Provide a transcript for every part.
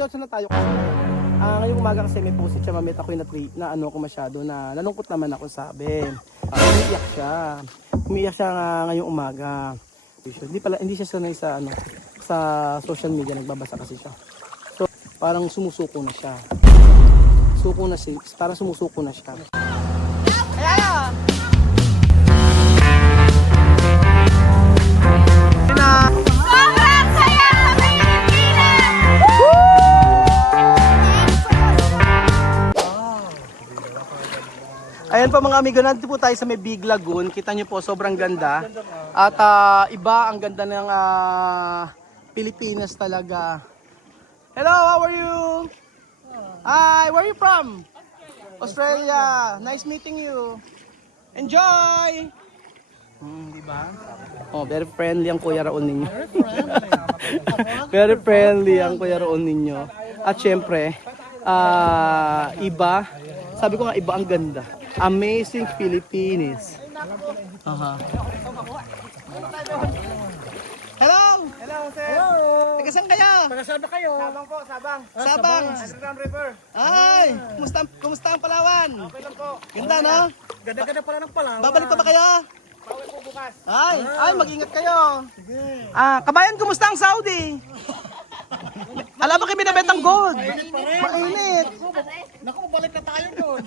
Saan na tayo kasi? Ngayong umaga kasi may post siya, mamit ako yung na ano ko masyado, na nalungkot naman ako sabi. Umiiyak siya. Umiiyak siya ngayong umaga. Hindi siya sanay sa sa social media, nagbabasa kasi siya. So parang sumusuko na siya. Suko na siya, parang sumusuko na siya. Ayan! Ayan po mga amigo, nandito po tayo sa may Big Lagoon. Kita nyo po, sobrang ganda. At iba ang ganda ng Pilipinas talaga. Hello, how are you? Hi, where are you from? Australia. Nice meeting you. Enjoy! Diba? Oh, very friendly ang Kuya Raon ninyo. Very friendly ang Kuya Raon ninyo. At syempre, iba. Sabi ko nga, iba ang ganda. Amazing Philippines. Hello! Hello, sir. Hello! Taga saan kayo? Taga saan ba kayo? Sabang po, Sabang. Sabang. Underground River. Ay! Kumusta ang Palawan? Okay lang po. Ganda, no? Ganda-ganda pala ng Palawan. Babalik pa ba kayo? Pauwi po bukas. Ay, mag-ingat kayo. Sige. Kabayan, kumusta ang Saudi? Alam ba kayo binabetang gold? Mainit pa rin. Mainit. Naku, balik na tayo doon.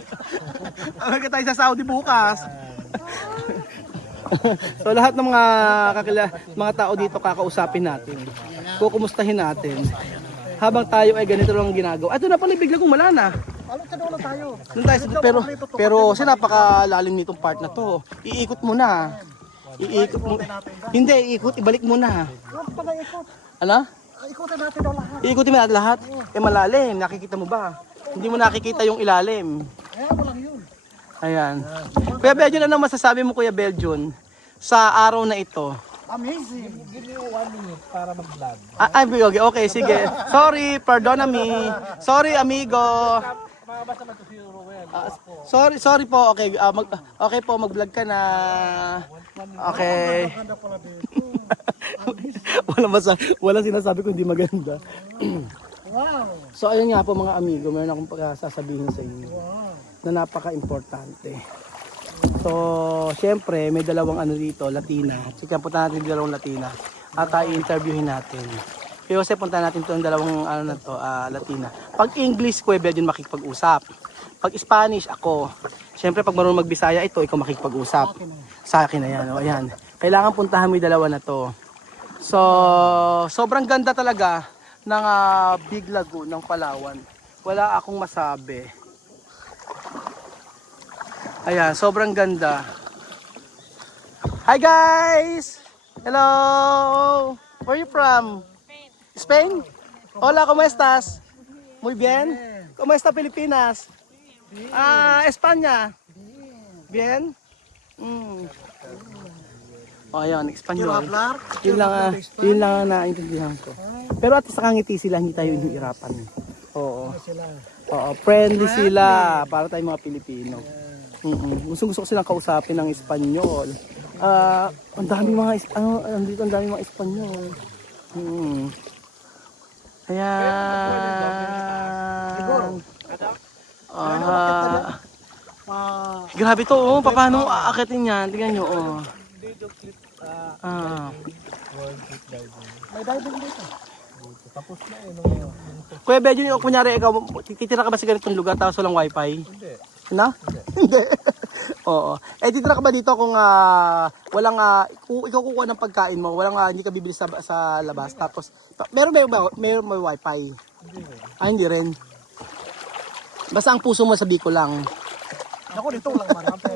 Balik tayo sa Saudi bukas. So lahat ng mga tao dito kakausapin natin. Kukumustahin natin. Habang tayo ay ganito lang ginagawa. Ito na pala bigla kung wala na. Alam ka doon tayo. Doon tayo pero kasi napakalalim nitong part na to. Iikot mo na. Iikot mo. Hindi, iikot, ibalik mo na. Huwag pa na ikot. Ano? Ikutin natin daw lahat. Iikutin mo na lahat. Malalim, nakikita mo ba? Hindi mo nakikita yung ilalim. Ayan mo lang yun. Ayan. Kuya Belgian, ano masasabi mo Kuya Belgian sa araw na ito? Amazing. Give me 1 minute para mag-vlog. Okay, sige. Sorry, pardon me. Sorry, amigo. Makabasa na to si Rowell. Sorry po. Okay, okay po, mag-vlog ka na. Okay. Ganda pala dito. wala sinasabi ko hindi maganda. Wow. So ayun nga po mga amigo, meron akong pagsasabihin sa inyo Wow. na napaka-importante. So, syempre, may dalawang dito, Latina. So, kaya punta natin yung dalawang Latina at i-interviewin natin. Pero kasi punta natin itong dalawang Latina. Pag English, Kuya Belgian makikipag-usap. Pag Spanish, ako. Syempre, pag marunong mag-Bisaya, ito, ikaw makikipag-usap. Sa akin na yan. O, ayan. Kailangan puntahan mo yung dalawa na to. So, sobrang ganda talaga ng Big Lagoon ng Palawan. Wala akong masabi. Ayan, sobrang ganda. Hi guys! Hello! Where are you from? Spain? Hola, ¿cómo estás? Muy bien? ¿Cómo está Pilipinas? España? Bien? Ayan, Espanyol. Yun lang naintindihan ko. Pero at sa kangiti sila, hindi tayo hinihirapan. Oo. Friendly sila para tayong mga Pilipino. Gusto ko silang kausapin ng Espanyol. Ang daming mga andito ang daming mga Espanyol. Ayan. Grabe to, paano aakitin yan? Tingnan nyo, May diving dito. Tapos na Kuya Bejo, kunyari ikaw, titira ka ba sa ganitong lugar tapos walang wifi? Hindi. Na? Hindi. Oo. Titira ka ba dito kung walang, kung ikaw kukuha ng pagkain mo, walang, hindi ka bibili sa labas, tapos, meron may wifi? Hindi rin. Basta ang puso mo sa Bicol lang. Ako dito walang marite.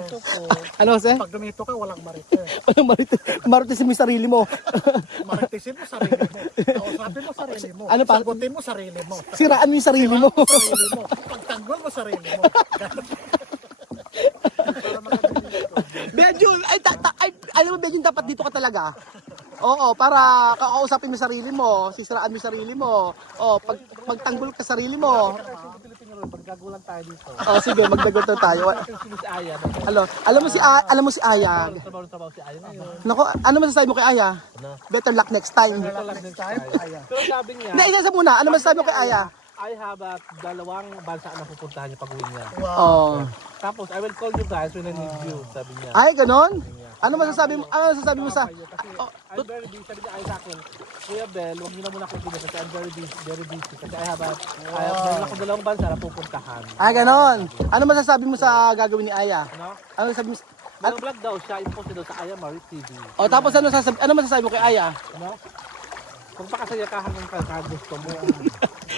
Ano kasi? Pag dumito ka walang marite. Walang marites. Marites mo yung sarili mo. Maritesin mo sarili mo. Kausapin mo sarili mo. Ano pa? Sagutin mo sarili mo. Siraan mo yung sarili mo. Sarili mo. Pagtanggol mo sarili mo. Bejo, alam mo Bejo, dapat dito ka talaga. Oo, para kakausapin mo yung sarili mo, sisiraan mo yung sarili mo. Pagtanggol ka sarili mo. Pagkagulan tayo dito. Sige, magdagulo tayo. Si Aya. Alam mo si Aya. Trabaho si Aya ngayon. Nako, ano masasabi mo kay Aya? Better luck next time. Next time, Aya. Pero sabi niya, Isa muna, ano masasabi mo kay Aya? I have dalawang bansa na pupuntahan niya pag-uwi niya. Oh. Tapos, I will call you guys when I need you, sabi niya. Ay, ganon? Ano masasabi mo sa... I'm very busy, sabi niya ay sa akin, Kuya Bel, huwag niyo na muna akong pinag kasi I'm very busy. Kasi I have meron ako dalawang bansa na pupuntahan. Ah, ganon. Ano masasabi mo sa gagawin ni Aya? Ano? Ano masasabi mo? Merong vlog daw siya, i-post daw sa Aya Marie TV. O, tapos ano masasabi mo kay Aya? Ano? Kung pakasaya ka hanggang gusto mo.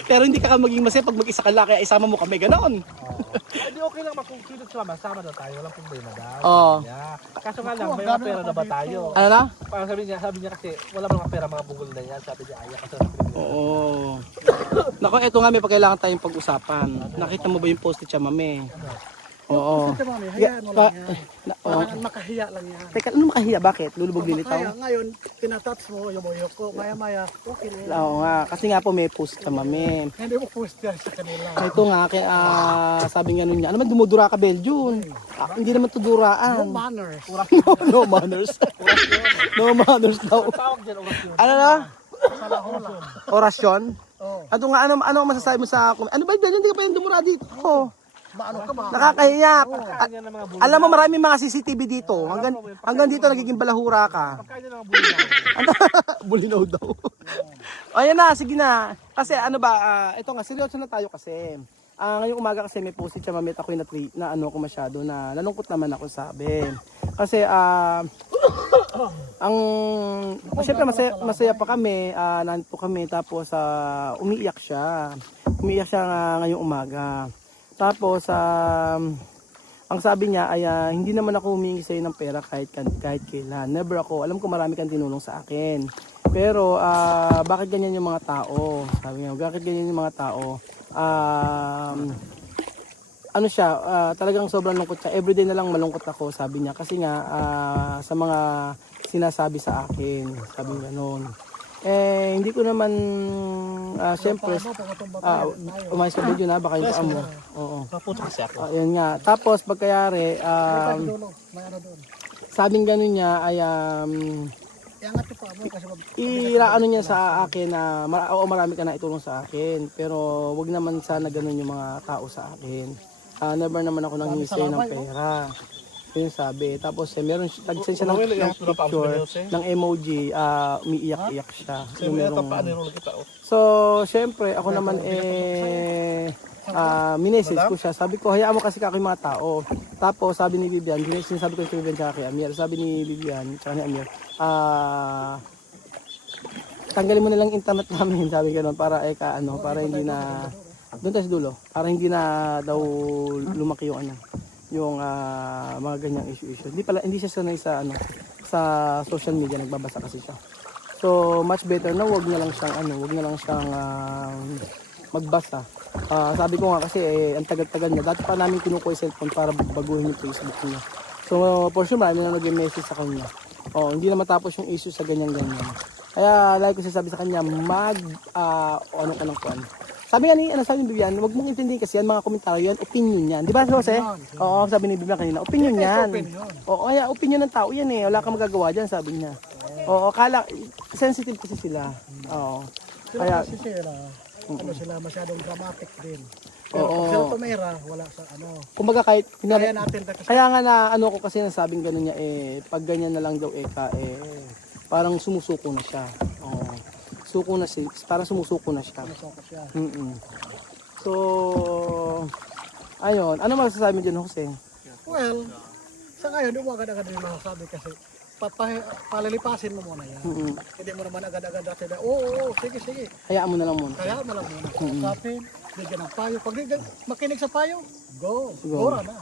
Pero hindi ka maging masaya pag mag-isa ka lang, kaya isama mo kami, ganon. Hindi okay lang kung sino sumama, sama na tayo, walang problema daw. Oo. Sabi niya. Kaso nga lang, may mga pera na ba tayo? Ano na? Parang sabi niya kasi wala mga pera mga bugol na yan, sabi niya Aya kasi Oo. Nako, eto nga may pagkailangan tayong pag-usapan. Nakita mo ba yung post ni Chamame? Oo. Ito mami, hayaan mo lang yan. Oo. Parang makahiya lang yan. Teka, ano makahiya? Bakit? Lulubog Kaya lilitaw? ngayon, tinatouch mo, yumuyo ko, maya-maya, okay na yan. Oo nga. Kasi nga po may post si Chamame. Hindi mo post yan sa kanila. Ito nga, sabi nga nun niya, ano man dumudura ka, Belgium? Hindi naman No tuduraan. manners. No manners. No manners daw. tawag dyan, orasyon. Ano na? Sa lahula. Orasyon? Oh, Ano nga, ano ang masasabi mo sa... Ano ba, Bel? Hindi ka pa yung dumura dito. maano ka ba? Nakakahiya. Kanya ng mga bulinaw. Alam mo, maraming mga CCTV dito. Hanggang dito nagiging balahura ka. Kanya ng mga bulinaw. Bulinaw daw. Ayan na, sige na. Kasi ano ba, ito nga, seryoso na tayo kasi. Ngayong umaga kasi may post si Chamamit ako na ano ko masyado, na nalungkot naman ako sabi. Kasi siyempre masaya pa kami, nandito kami, tapos umiiyak siya. Umiiyak siya ngayong umaga. Tapos ang sabi niya ay hindi naman ako humingi sa'yo ng pera kahit kailan. Never ako. Alam ko marami kang tinulong sa akin. Pero bakit ganyan yung mga tao? Sabi niya, bakit ganyan yung mga tao? Ano siya, talagang sobrang lungkot siya. Everyday na lang malungkot ako, sabi niya. Kasi nga sa mga sinasabi sa akin, sabi niya noon. Hindi ko naman, syempre, umayos ka video na, baka yung paa mo. Oo. Paputo kasi ako. Ayun nga. Tapos, pagkayari, Dulo, may ano doon. sabing gano'n niya ay Iangat ko pa mo kasi iraano niya sa akin na oo, marami ka na itulong sa akin, pero wag naman sana gano'n yung mga tao sa akin. Never naman ako nang hingi sa'yo ng pera. Yun sabi. Tapos meron nag-send siya ng picture ng emoji, umiiyak-iyak siya. Yung merong- So, syempre, ako naman minessage ko siya. Sabi ko, hayaan mo kasi ka yung mga tao. Tapos, sabi ni Vivian, sinasabi ko kay Vivian tsaka kay Amir. Sabi ni Vivian tsaka ni Amir, tanggalin mo na lang internet namin, sabi ko para para hindi na, doon tayo sa dulo, para hindi na daw lumaki yung yung mga ganyang issue. Hindi siya sanay sa sa social media, nagbabasa kasi siya. So much better na wag na lang siyang magbasa. Sabi ko nga kasi ang tagal-tagal niya. Dati pa namin kinukuha yung cellphone para baguhin yung Facebook niya. So for sure marami na nag-message sa kanya. Hindi na matapos yung issue sa ganyan-ganyan. Kaya like ko sabi sa kanya, ano ka ng kuan. Sabi nga ni Bibian, wag mong intindihin kasi yan mga komentaryo yan, opinion yan. Di ba, Jose? Oo, sabi ni Bibian kanina, opinion yan. Oo, kaya opinion ng tao yan eh. Wala kang magagawa dyan, sabi niya. Oo, sensitive kasi sila. Oo. Kaya sila masyadong dramatic din. Pero Oo. pag sila tumira, wala sa Kumbaga kahit, Kaya natin kasi kaya nga na ko kasi nasabing gano'n niya pag ganyan na lang daw parang sumusuko na siya. Oo. Suko na siya, parang sumusuko na siya. siya. So, ayun. Ano masasabi mo dyan, Jose? Well, sa ngayon, di mo agad-agad din masasabi kasi palilipasin mo muna yan. Hindi mo naman agad-agad dati na, oo, sige. Hayaan mo na lang muna. Kaya mo lang muna. Usapin, bigyan ng payo. Pag makinig sa payo, go. Go. Gora na.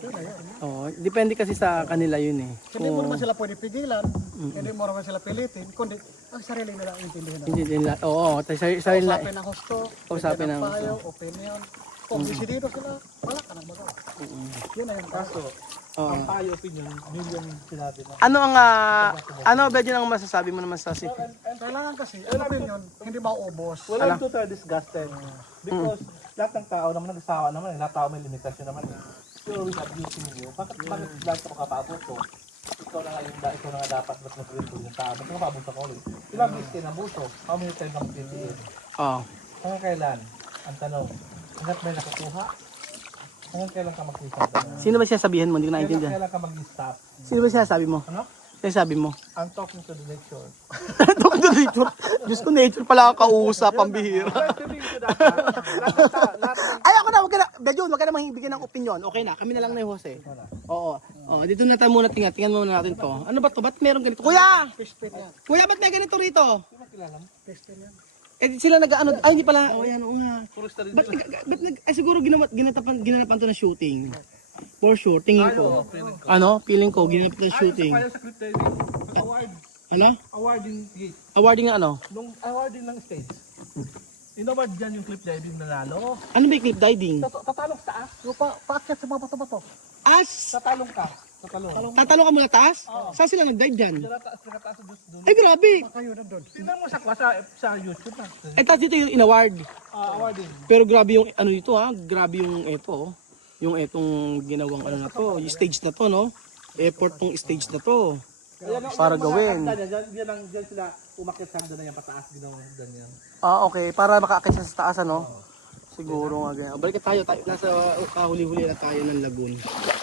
Yun na yun. Oo, depende kasi sa kanila yun eh. Hindi mo naman sila pwede pigilan, hindi mo naman sila pilitin, kundi ang sarili nila intindihin na. Hindi nila. Oo, sarili na. Usapin ng husto, Usapin bigyan ng ng payo, opinion. Kung desidido sila, wala ka nang magawa. Yun na yung kaso. Oo. Ang tayo opinion, million sinabi mo. Ano medyo nang masasabi mo naman sa city? Kailangan kasi, ang opinion, hindi maubos. Wala ito tayo disgusted. Because lahat ng tao naman nagsawa naman lahat ng tao may limitasyon naman So with abusing you, bakit lahat ako kapaabuso? Ikaw na nga dapat mas mag-review yung tao. Ba't ka kapaabuso ko ulit? Ilang beses kayo nabuso? How many times ka mag-review? Oo. Hanggang kailan? Ang tanong, hanggat may nakukuha, hanggang kailan ka mag-stop? Sino ba sinasabihan mo? Hindi ko naintindihan. Kailan ka mag-stop? Sino ba sinasabi mo? Ano? Sinasabi mo? I'm talking to the nature. Talk to nature. Diyos ko, nature pala ang kausap, pambihira. Ay, ako na, wag ka na. Bedyo, wag ka na mahibigyan ng opinion. Okay na, kami na lang na yung Jose. Oo. Oo, dito na tayo muna tingnan. Tingnan muna natin to. Ano ba to? Ba't meron ganito? Kuya! Kuya, ba't may ganito rito? Eh, sila nag-ano, ay hindi pala. Oh, yan, oo nga. Ba't ay, siguro ginanapan to ng shooting. For sure, tingin ko. Ano? Feeling ko, ginanapan to ng shooting. Sa clip diving, award. Ano? Awarding gate. Awarding nga ano? Nung awarding ng stage. In-award dyan yung clip diving nanalo. Ano ba yung cliff diving? Tatalong sa taas. Yung paakyat sa mga bato-bato. As! Tatalong ka. Tatalong. Tatalo ka mula taas? Saan sila nag-dive dyan? Nakataas doon. Ay, grabe! Kayo nandun. Tingnan mo sa YouTube na. Eh, tapos dito yung in-award. Awarding. Pero grabe yung ano dito ha, grabe yung eto. Yung etong ginawang ano na to, yung stage na to, no? Effort tong stage na to. Para gawin. Diyan sila umakyat sa hagdan na yan pataas ginawa ganyan. Ah, okay. Para makaakit siya sa taas, ano? Siguro nga ganyan. Balik tayo. Nasa kahuli-huli na tayo ng lagoon.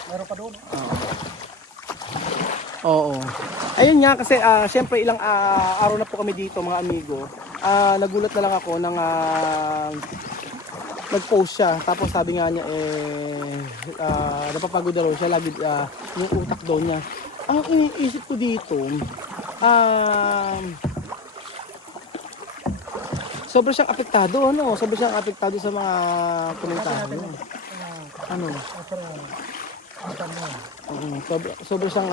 Meron pa doon. Oo. Ayun nga kasi syempre ilang araw na po kami dito mga amigo. Nagulat na lang ako nang nag-post siya. Tapos sabi nga niya napapagod na raw siya lagi yung utak daw niya. Ang iniisip ko dito sobrang siyang apektado, ano? Sobrang siyang apektado sa mga komentaryo. Ano? Sobrang siyang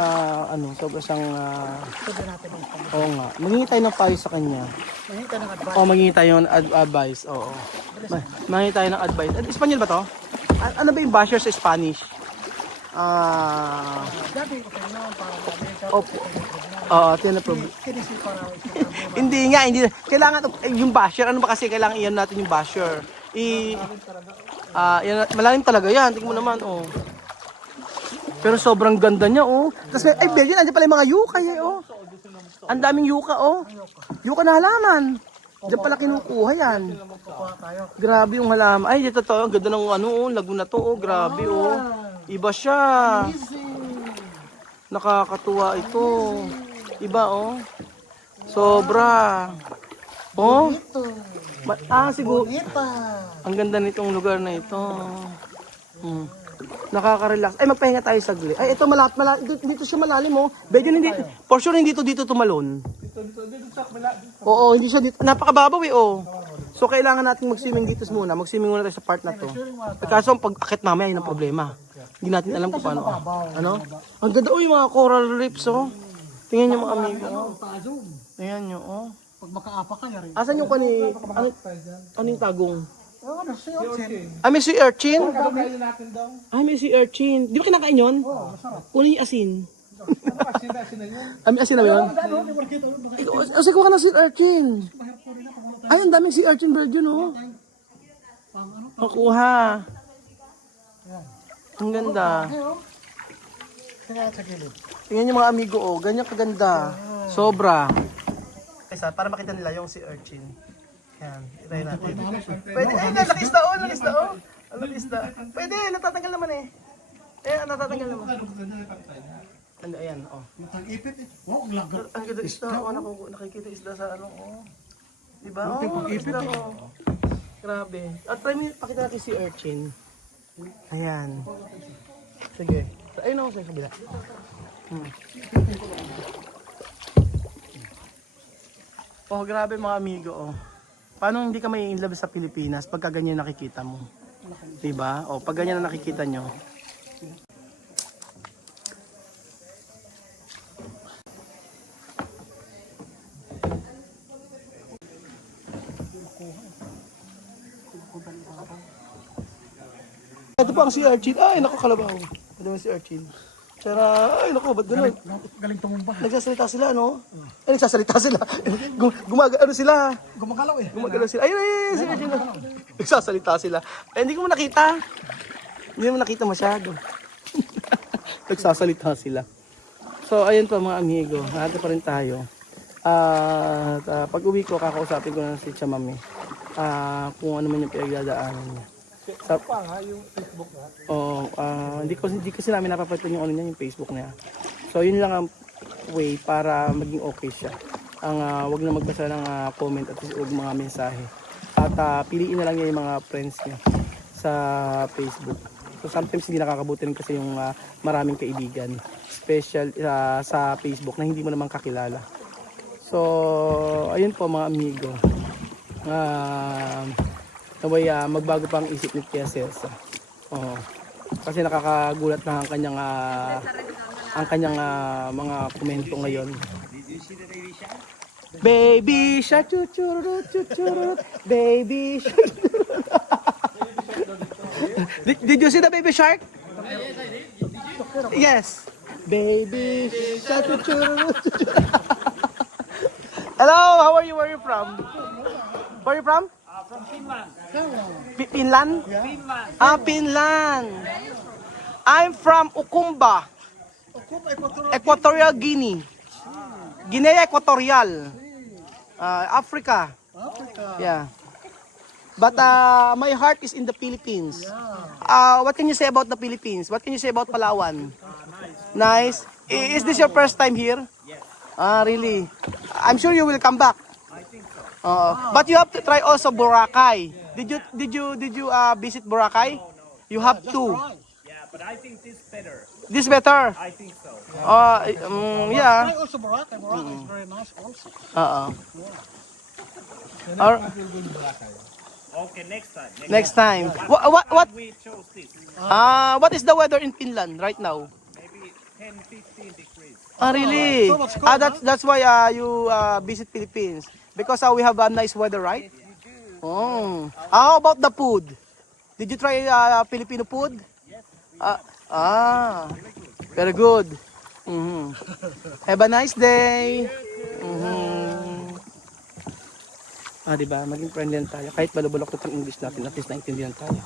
sobrang siyang Sabi natin yung pang. oo nga. Maghingi tayo ng payo sa kanya. Mahita ng advice. Oo, maghingi tayo ng advice. Oo. Maghingi tayo ng advice. Espanyol ba to? Ano ba yung basher sa Spanish? Dati ko pa naman para sabihin ka. Opo. Oo, ito na problem. Kinisi para Hindi nga, hindi. Kailangan, yung basher, ano ba kasi kailangan iyan natin yung basher? Yan, malalim talaga yan. Tingnan mo naman, oh. Pero sobrang ganda niya, oh. Tapos, ay, Belgian, nandiyan pala yung mga yuka, eh, oh. Ang daming yuka, oh. Yuka na halaman. Diyan pala kinukuha yan. kukuha tayo. Grabe yung halaman. Ay, dito to. Ang ganda ng ano, oh. Lagoon na to, oh. Grabe, oh. Iba siya. Nakakatuwa ito. Iba, oh. Sobra. Oh. Siguro. Ang ganda nitong lugar na ito. Nakaka-relax. Ay, magpahinga tayo saglit. Ay, ito dito siya malalim, oh. Medyo hindi, for sure hindi dito tumalon. Dito sa kabila. Oo, hindi siya dito. Napakababaw, eh, oh. So, kailangan natin mag-swimming dito muna. Mag-swimming muna tayo sa part na to. Kaso, pag akit mamaya, yun ang problema. Hindi natin alam kung paano. Ano? Ang ganda, oh, yung mga coral reefs, oh. Tingnan nyo, mga amigo. Tingnan nyo, oh. Pag makaapa ka na rin. Asan yung kani? Ano yung tagong? Ano siya? May sea urchin? Kakainin natin daw. May sea urchin. Di ba kinakain yun? Oo, masarap. Kunin yung asin. Asin na yun. May asin na ba yun? Kasi kuha ka ng sea urchin. Ay, ang daming sea urchin bird yun, oh. Makuha. Ang ganda. Kaya sa gilid. Tingnan yung mga amigo, oh. Ganyan kaganda. Sobra. Para makita nila yung sea urchin. Yan, itay natin. Pwede, ay, nakista, oh. Nakista. Pwede, natatanggal naman, eh. Natatanggal naman. Ano, ayan, oh. Matang ipit eh. Oh, ang lagat. Ang ganda isda, oh. Nakikita isda sa ano, oh. Diba? Oh, isda, oh. Grabe. At try mo, pakita natin si urchin. Ayan. Sige. Ayun ako sa kabila. Oh, grabe mga amigo, oh. Paano hindi ka may in love sa Pilipinas pagka ganyan nakikita mo? Diba? O, pag ganyan na nakikita nyo. Ito po ang sea urchin. Ay, naku, kalabaw. Ito ang sea urchin. Pero, ay, naku, ba't ganun? Galing tumumba. Nagsasalita sila, no? Ay, nagsasalita sila. Gumagano sila. Gumagalaw eh. Gumagalaw sila. Ay, sila dyan. Nagsasalita sila. Eh, hindi ko mo nakita. Hindi mo nakita masyado. Nagsasalita sila. So, ayun po mga amigo. Nandito pa rin tayo. Pag uwi ko, kakausapin ko na si Chamami. kung ano man yung pinagdadaanan niya. Sa pa nga, yung Facebook nga. Oo, hindi kasi namin napapalitan yung ano niya, yung Facebook niya. So yun lang ang way para maging okay siya. Wag na magbasa ng comment at huwag mga mensahe. At piliin na lang niya yung mga friends niya sa Facebook. So sometimes hindi nakakabuti rin kasi yung maraming kaibigan, special sa Facebook na hindi mo naman kakilala. So ayun po mga amigo. Naway magbago pa ang isip ni Tia Celsa. Kasi nakakagulat na ang kanyang mga komento ngayon. Baby shark, chuchurut, chuchurut, baby shark. Did you see the baby shark? Yes. Baby shark, chuchurut, chuchurut. Hello, how are you? Where are you from? Where are you from? From Finland. Finland? Finland. Finland. I'm from Ukumba, Equatorial Guinea. Guinea Equatorial. Africa. Yeah. But my heart is in the Philippines. What can you say about the Philippines? What can you say about Palawan? Nice. Is this your first time here? Yes. Really? I'm sure you will come back. I think so. But you have to try also Boracay. Did you visit Boracay? You have to. Yeah, but I think this better. This better. I think so. Yeah. Try also Boracay. Boracay is very nice also. Okay, next time. Next time. What We chose this. what is the weather in Finland right now? Maybe 10-15 degrees. Really? So much cold, That's why you visit Philippines because we have a nice weather, right? Oh. How about the food? Did you try Filipino food? Yes. Very good. Have a nice day. Diba? Maging friendly lang tayo. Kahit balubulok ito ang English natin, at least naintindihan tayo.